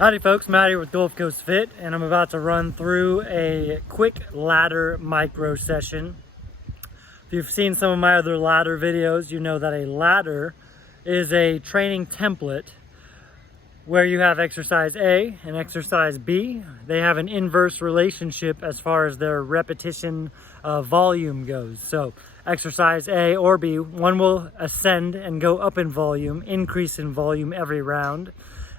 Howdy folks, Matt here with Gulf Coast Fit, and I'm about to run through a quick ladder micro session. If you've seen some of my other ladder videos, you know that a ladder is a training template where you have exercise A and exercise B. They have an inverse relationship as far as their repetition volume goes. So exercise A or B, one will ascend and go up in volume, increase in volume every round.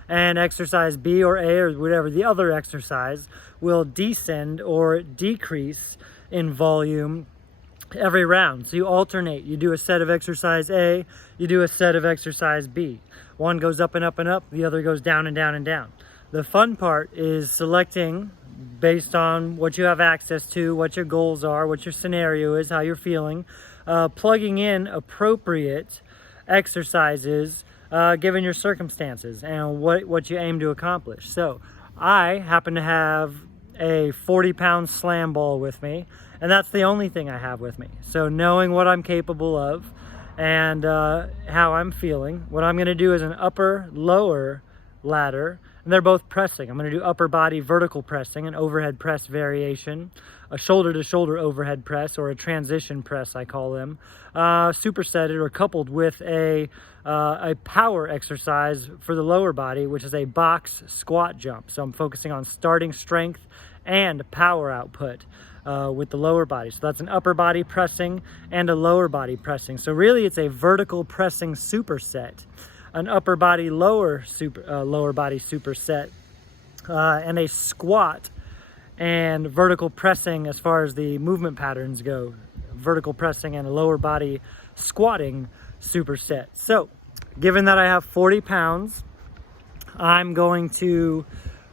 And exercise B or A or whatever the other exercise will descend or decrease in volume every round. So you alternate. You do a set of exercise A, you do a set of exercise B. One goes up and up and up, the other goes down and down and down. The fun part is selecting based on what you have access to, what your goals are, what your scenario is, how you're feeling, plugging in appropriate exercises given your circumstances and what you aim to accomplish. So I happen to have a 40-pound slam ball with me, and that's the only thing I have with me. So knowing what I'm capable of and how I'm feeling, what I'm going to do is an upper lower ladder, and they're both pressing. I'm going to do upper body vertical pressing, an overhead press variation, a shoulder to shoulder overhead press, or a transition press I call them, supersetted or coupled with a power exercise for the lower body, which is a box squat jump. So I'm focusing on starting strength and power output with the lower body. So that's an upper body pressing and a lower body pressing. So really it's a vertical pressing superset, an upper body lower body superset, and a squat and vertical pressing as far as the movement patterns go, vertical pressing and a lower body squatting superset. So given that I have 40 pounds, I'm going to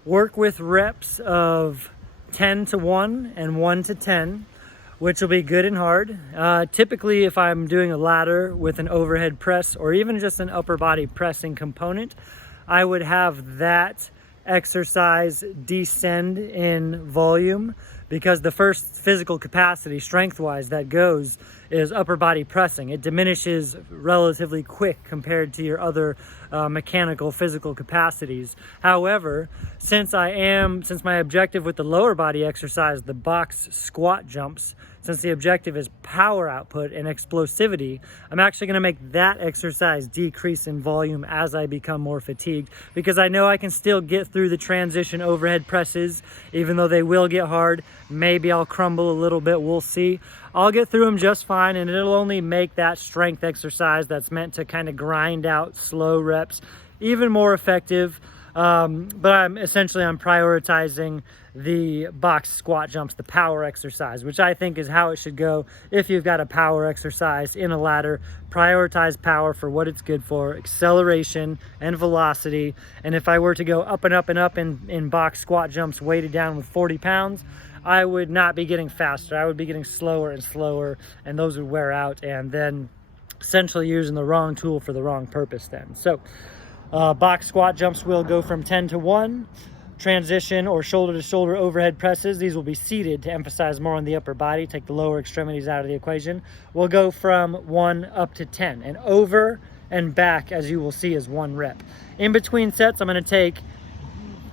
work with reps of 10 to 1 and 1 to 10, which will be good and hard. Typically, if I'm doing a ladder with an overhead press or even just an upper body pressing component, I would have that exercise descend in volume, because the first physical capacity strength-wise that goes is upper body pressing. It diminishes relatively quick compared to your other mechanical physical capacities. However, since my objective with the lower body exercise, the box squat jumps, since the objective is power output and explosivity, I'm actually going to make that exercise decrease in volume as I become more fatigued, because I know I can still get through the transition overhead presses, even though they will get hard. Maybe I'll crumble a little bit, we'll see. I'll get through them just fine, and it'll only make that strength exercise that's meant to kind of grind out slow reps even more effective. But I'm prioritizing the box squat jumps, the power exercise, which I think is how it should go. If you've got a power exercise in a ladder, prioritize power for what it's good for, acceleration and velocity. And if I were to go up and up and up in box squat jumps weighted down with 40 pounds, I would not be getting faster. I would be getting slower and slower, and those would wear out, and then essentially using the wrong tool for the wrong purpose then. So box squat jumps will go from 10 to 1. Transition or shoulder to shoulder overhead presses, these will be seated to emphasize more on the upper body, take the lower extremities out of the equation. We'll go from 1 up to 10, and over and back, as you will see, is 1 rep. In between sets, I'm going to take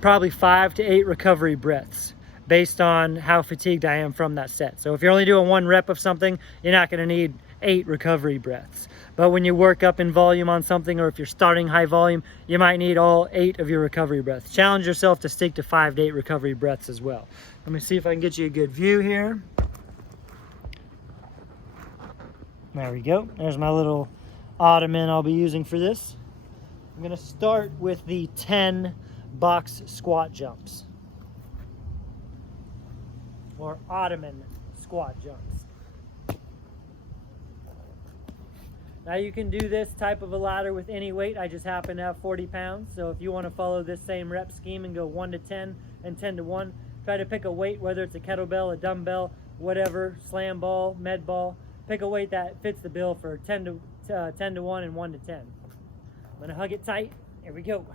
probably 5 to 8 recovery breaths based on how fatigued I am from that set. So if you're only doing 1 rep of something, you're not going to need 8 recovery breaths. But when you work up in volume on something, or if you're starting high volume, you might need all 8 of your recovery breaths. Challenge yourself to stick to 5 to 8 recovery breaths as well. Let me see if I can get you a good view here. There we go. There's my little ottoman I'll be using for this. I'm going to start with the 10 box squat jumps, or ottoman squat jumps. Now you can do this type of a ladder with any weight. I just happen to have 40 pounds. So if you want to follow this same rep scheme and go 1 to 10 and 10 to 1, try to pick a weight, whether it's a kettlebell, a dumbbell, whatever, slam ball, med ball. Pick a weight that fits the bill for 10 to 1 and 1 to 10. I'm going to hug it tight. Here we go.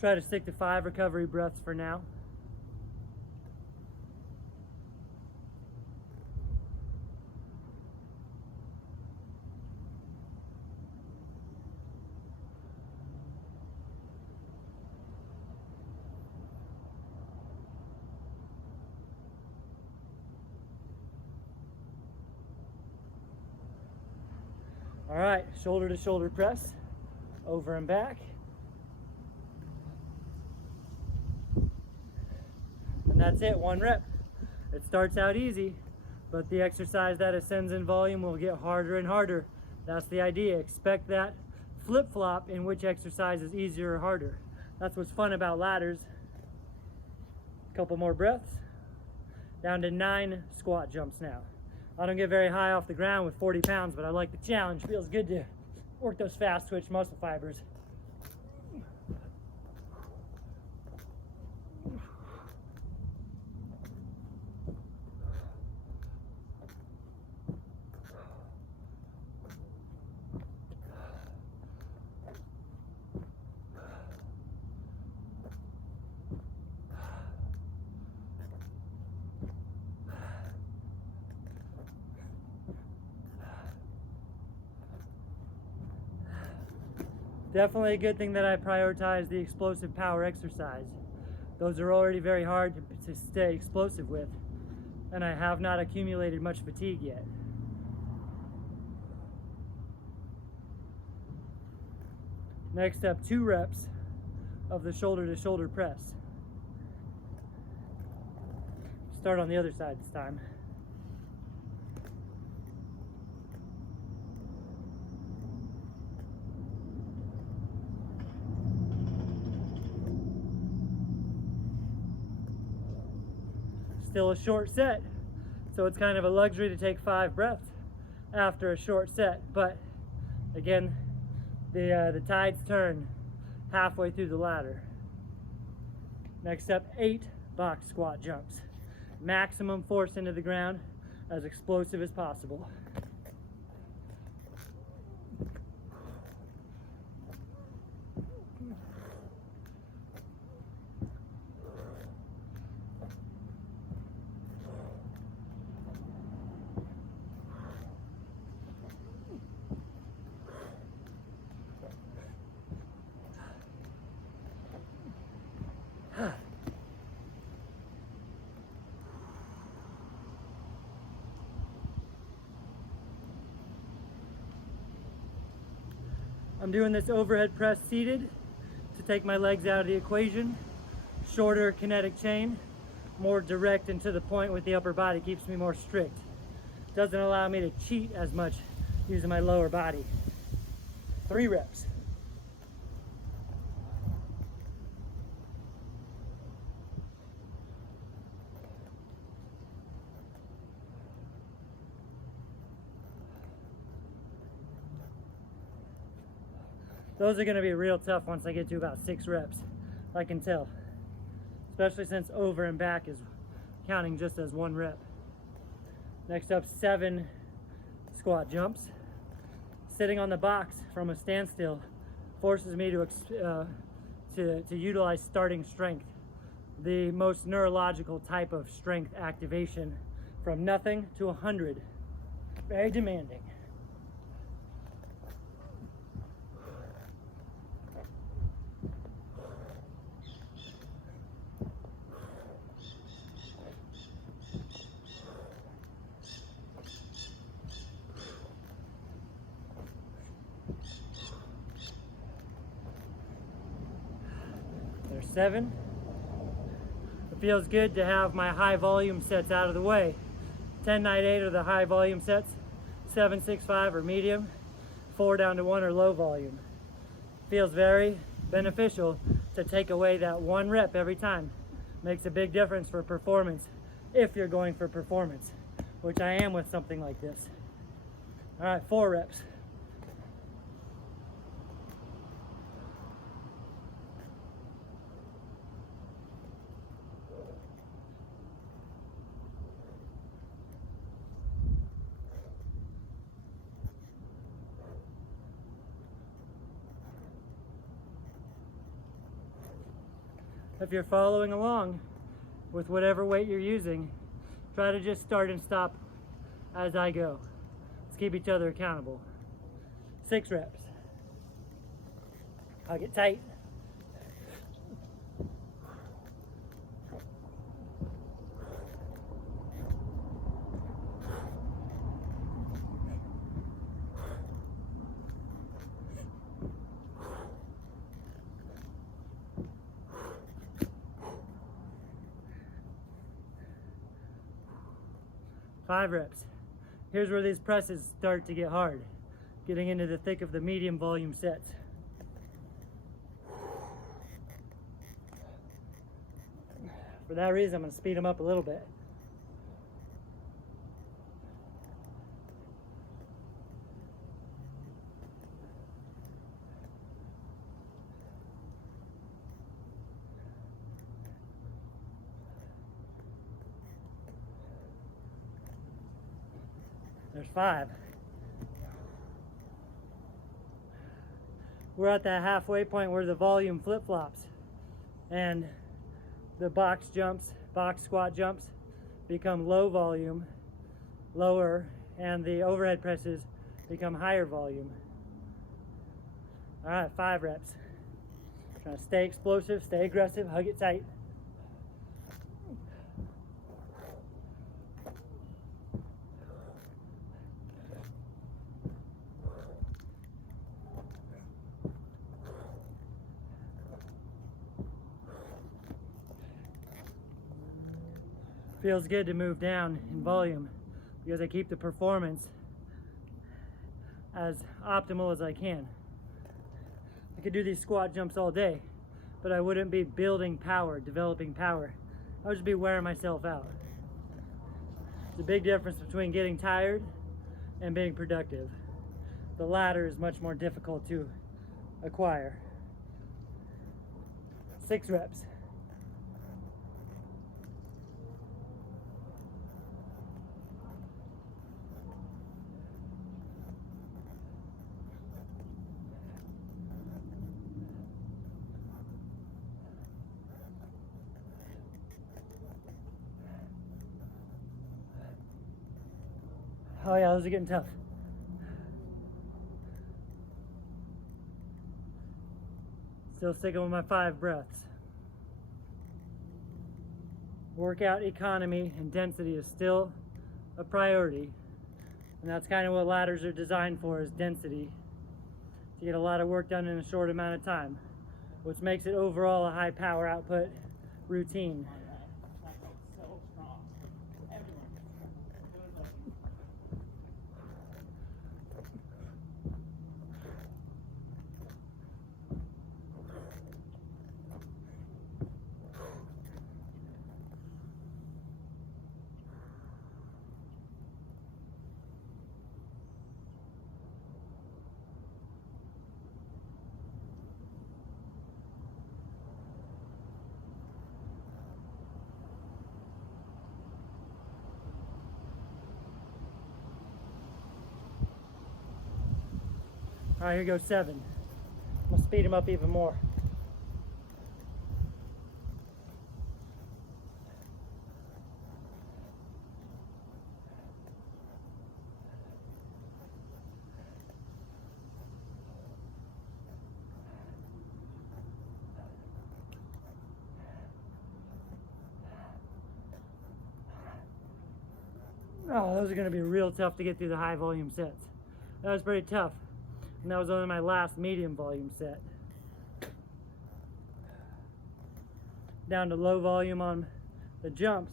Try to stick to 5 recovery breaths for now. All right, shoulder to shoulder press, over and back. And that's it, 1 rep. It starts out easy, but the exercise that ascends in volume will get harder and harder. That's the idea. Expect that flip-flop in which exercise is easier or harder. That's what's fun about ladders. A couple more breaths. Down to 9 squat jumps now. I don't get very high off the ground with 40 pounds, but I like the challenge. Feels good to work those fast twitch muscle fibers. Definitely a good thing that I prioritize the explosive power exercise. Those are already very hard to stay explosive with, and I have not accumulated much fatigue yet. Next up, 2 reps of the shoulder to shoulder press. Start on the other side this time. Still a short set, so it's kind of a luxury to take 5 breaths after a short set, but again, the tides turn halfway through the ladder. Next up, 8 box squat jumps. Maximum force into the ground, as explosive as possible. I'm doing this overhead press seated to take my legs out of the equation. Shorter kinetic chain, more direct and to the point with the upper body, keeps me more strict. Doesn't allow me to cheat as much using my lower body. 3 reps. Those are going to be real tough once I get to about 6 reps, I can tell. Especially since over and back is counting just as 1 rep. Next up, 7 squat jumps. Sitting on the box from a standstill forces me to utilize starting strength, the most neurological type of strength activation, from nothing to 100. Very demanding. There's 7. It feels good to have my high volume sets out of the way. 10, 9, 8 are the high volume sets. 7, 6, 5 are medium. 4 down to 1 are low volume. Feels very beneficial to take away that 1 rep every time. Makes a big difference for performance, if you're going for performance, which I am with something like this. All right, 4 reps. If you're following along with whatever weight you're using, try to just start and stop as I go. Let's keep each other accountable. 6 reps. Hug it tight. Five reps. Here's where these presses start to get hard, getting into the thick of the medium volume sets. For that reason, I'm going to speed them up a little bit. There's 5. We're at that halfway point where the volume flip-flops and the box squat jumps become low volume, lower, and the overhead presses become higher volume. All right, 5 reps. Trying to stay explosive, stay aggressive, hug it tight. Feels good to move down in volume because I keep the performance as optimal as I can. I could do these squat jumps all day, but I wouldn't be building power, developing power. I would just be wearing myself out. There's a big difference between getting tired and being productive. The latter is much more difficult to acquire. 6 reps. Oh yeah, those are getting tough. Still sticking with my 5 breaths. Workout economy and density is still a priority. And that's kind of what ladders are designed for, is density. To get a lot of work done in a short amount of time. Which makes it overall a high power output routine. All right, here goes 7. I'm gonna speed him up even more. Oh, those are gonna be real tough to get through the high volume sets. That was pretty tough. And that was only my last medium volume set. Down to low volume on the jumps,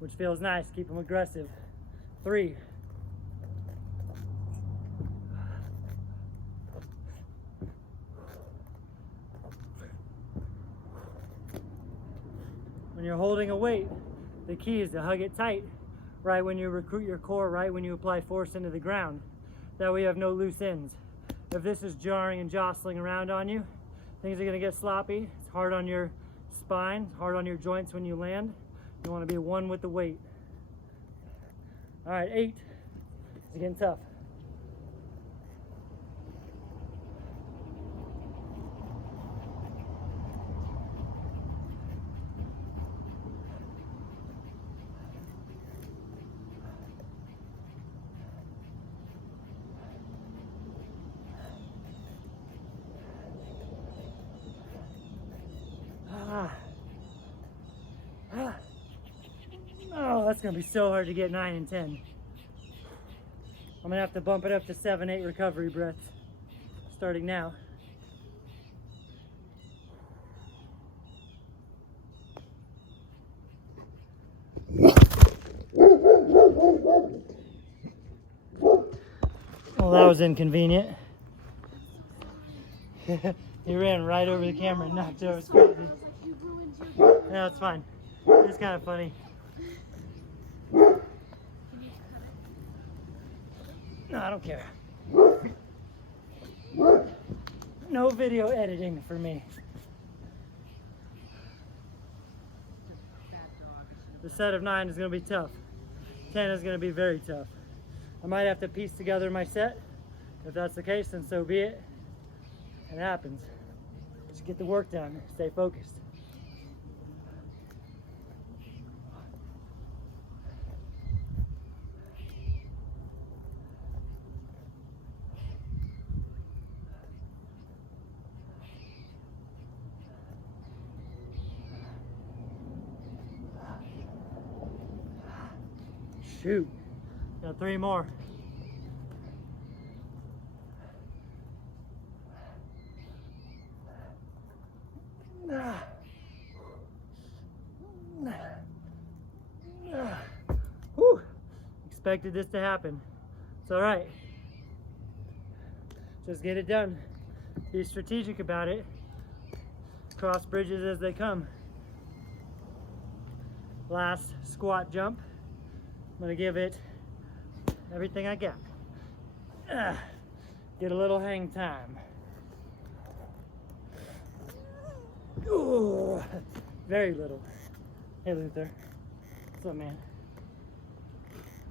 which feels nice, keep them aggressive. 3. When you're holding a weight, the key is to hug it tight right when you recruit your core, right when you apply force into the ground. That way you have no loose ends. If this is jarring and jostling around on you, things are going to get sloppy. It's hard on your spine, it's hard on your joints when you land. You want to be one with the weight. All right, 8. It's getting tough. that's gonna be so hard to get 9 and 10. I'm gonna have to bump it up to 7, 8 recovery breaths starting now. Well, that was inconvenient. He ran right over the camera and knocked over Scotty. No, it's fine. It's kind of funny. No, I don't care. No video editing for me. The set of 9 is going to be tough. 10 is going to be very tough. I might have to piece together my set. If that's the case, then so be it. It happens. Just get the work done. Stay focused. Shoot. Got 3 more. Whew. Expected this to happen. It's all right. Just get it done. Be strategic about it. Cross bridges as they come. Last squat jump. I'm gonna give it everything I got. Get a little hang time. Ooh, very little. Hey Luther, what's up, man?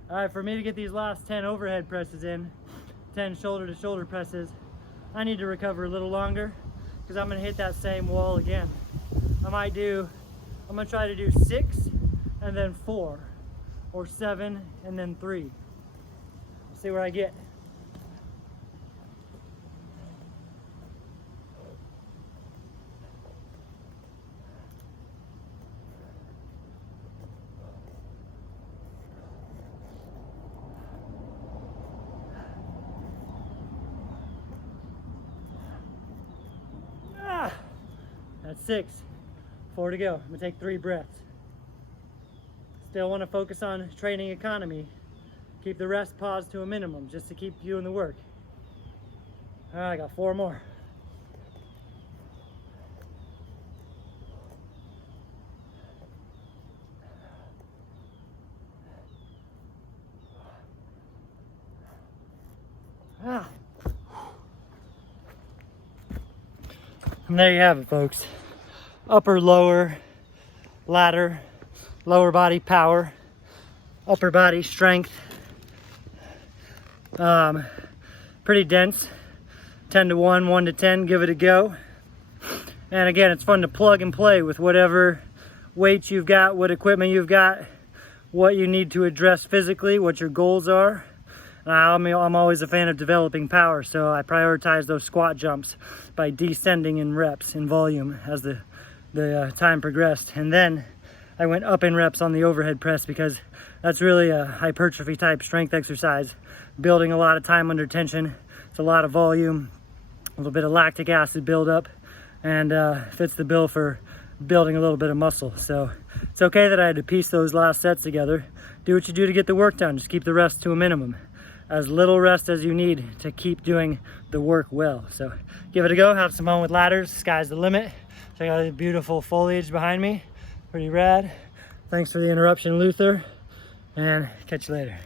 All right, for me to get these last 10 overhead presses in, 10 shoulder to shoulder presses, I need to recover a little longer because I'm gonna hit that same wall again. I'm gonna try to do 6 and then 4, or 7 and then 3. See where I get. That's 6. 4 to go. I'm gonna take 3 breaths. Still want to focus on training economy. Keep the rest pause to a minimum just to keep doing the work. All right, I got 4 more. And there you have it, folks. Upper, lower, ladder, lower body power, upper body strength. Pretty dense. 10 to 1, 1 to 10, give it a go. And again, it's fun to plug and play with whatever weights you've got, what equipment you've got, what you need to address physically, what your goals are. I'm always a fan of developing power, so I prioritize those squat jumps by descending in reps, in volume, as the time progressed. And then I went up in reps on the overhead press because that's really a hypertrophy type strength exercise, building a lot of time under tension. It's a lot of volume, a little bit of lactic acid buildup, and fits the bill for building a little bit of muscle. So it's okay that I had to piece those last sets together. Do what you do to get the work done. Just keep the rest to a minimum. As little rest as you need to keep doing the work well. So give it a go, have some fun with ladders, sky's the limit. Check out the beautiful foliage behind me, pretty rad. Thanks for the interruption, Luther, and catch you later.